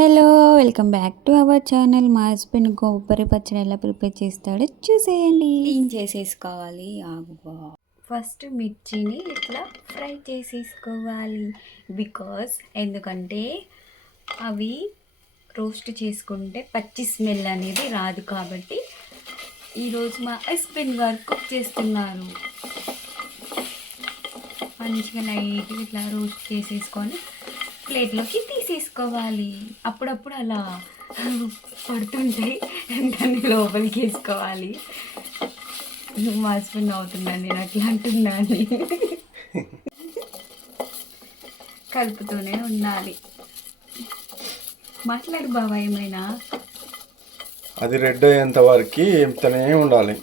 Hello, welcome back to our channel. మా husband కొబ్బరి పచ్చడి ఎలా ప్రిపేర్ చేస్తాడో చూసేయండి. ఏం చేసేసుకోవాలి, ఆగుబా ఫస్ట్ మిర్చిని ఇట్లా ఫ్రై చేసేసుకోవాలి. ఎందుకంటే అవి రోస్ట్ చేసుకుంటే పచ్చి స్మెల్ అనేది రాదు. కాబట్టి ఈరోజు మా హస్బెండ్ గారు కుక్ చేస్తున్నారు. మంచిగా లైట్గా ఇట్లా రోస్ట్ చేసేసుకొని ప్లేట్లోకి తీసేసుకోవాలి. అప్పుడప్పుడు అలా పడుతుంటాయి, దాన్ని లోపలికి వేసుకోవాలి. మా హస్బెండ్ అవుతున్నాను, నేను అట్లా అంటున్నాను. కలుపుతూనే ఉండాలి. మాట్లాడు బాబా, ఏమైనా. అది రెడ్ అయ్యేంత వరకు ఎంతనే ఉండాలి.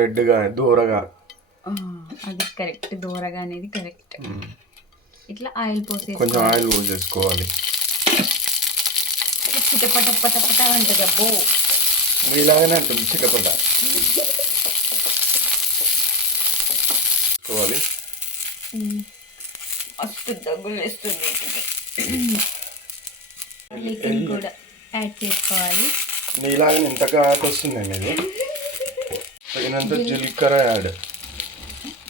రెడ్గా దూరగా, అది కరెక్ట్. దూరగా అనేది కరెక్ట్. ఇట్లా ఆయిల్ పోసేసి కొంచెం ఆయిల్ పోసేసుకోవాలి. చిటపట పటపట అంటది. అబ్బో, మీలాగానే అంటుంది చిటపట. మస్తు దగ్గులు వేస్తుంది. కూడా యాడ్ చేసుకోవాలి. మీలాగానే ఎంతగా యాడ్ వస్తుందండి ఇది. తగినంత జీలకర్ర యాడ్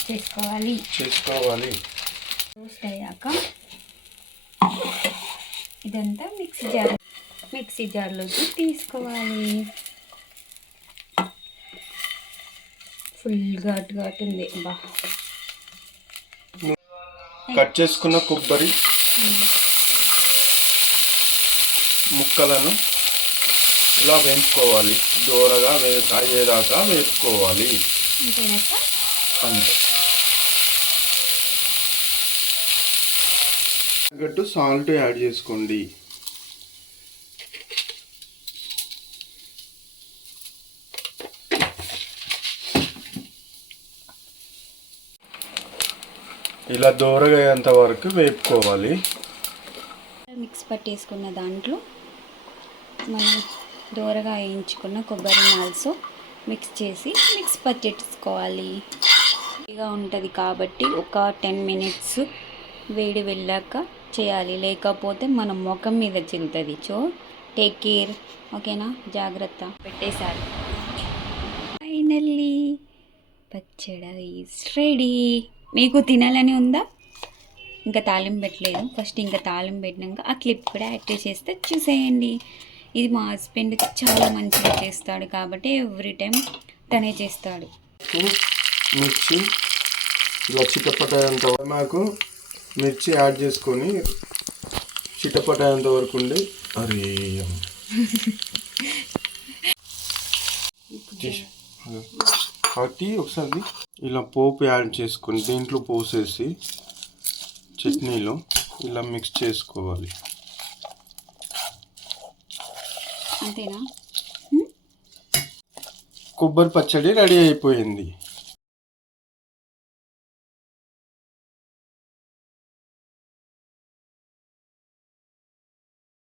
చేసుకోవాలి. రోస్ట్ అయ్యాక ఇదంతా మిక్సీ జార్లోకి తీసుకోవాలి. ఫుల్ ఘాటు ఉంది. బా, కట్ చేసుకున్న కొబ్బరి ముక్కలను ఇలా వేయించుకోవాలి. దూరగా అయ్యేదాకా వేపుకోవాలి. అంతే. తగ్గట్టు సాల్ట్ యాడ్ చేసుకోండి. ఇలా దూరగా అయ్యేంత వరకు వేపుకోవాలి. మిక్స్ పట్టేసుకున్న దాంట్లో మనం దూరగా వేయించుకున్న కొబ్బరి నాల్స్ మిక్స్ చేసి మిక్స్ పట్టేసుకోవాలి. ఇగా ఉంటుంది కాబట్టి ఒక 10 మినిట్స్ వేడి వెళ్ళాక చేయాలి, లేకపోతే మన ముఖం మీద చిల్లుతుంది. సో టేక్ కేర్, ఓకేనా? జాగ్రత్త. పెట్టేశారు. ఫైనల్లీ పచ్చడి ఈజ్ రెడీ. మీకు తినాలని ఉందా? ఇంకా తాలింపు పెట్టలేదు. ఫస్ట్ ఇంకా తాలింపు పెట్టినాక ఆ క్లిప్ కూడా యాడ్ చేస్తే చూసేయండి. ఇది మా హస్బెండ్ చాలా మంచిగా చేస్తాడు కాబట్టి ఎవ్రీ టైం తనే చేస్తాడు. మిర్చి ఇలా చిటపటేంత మాకు మిర్చి యాడ్ చేసుకొని చిటపటేంత వరకు ఉండి కాబట్టి ఒకసారి ఇలా పోపు యాడ్ చేసుకొని దీంట్లో పోసేసి చట్నీలో ఇలా మిక్స్ చేసుకోవాలి. అంతేనా? కొబ్బరి పచ్చడి రెడీ అయిపోయింది.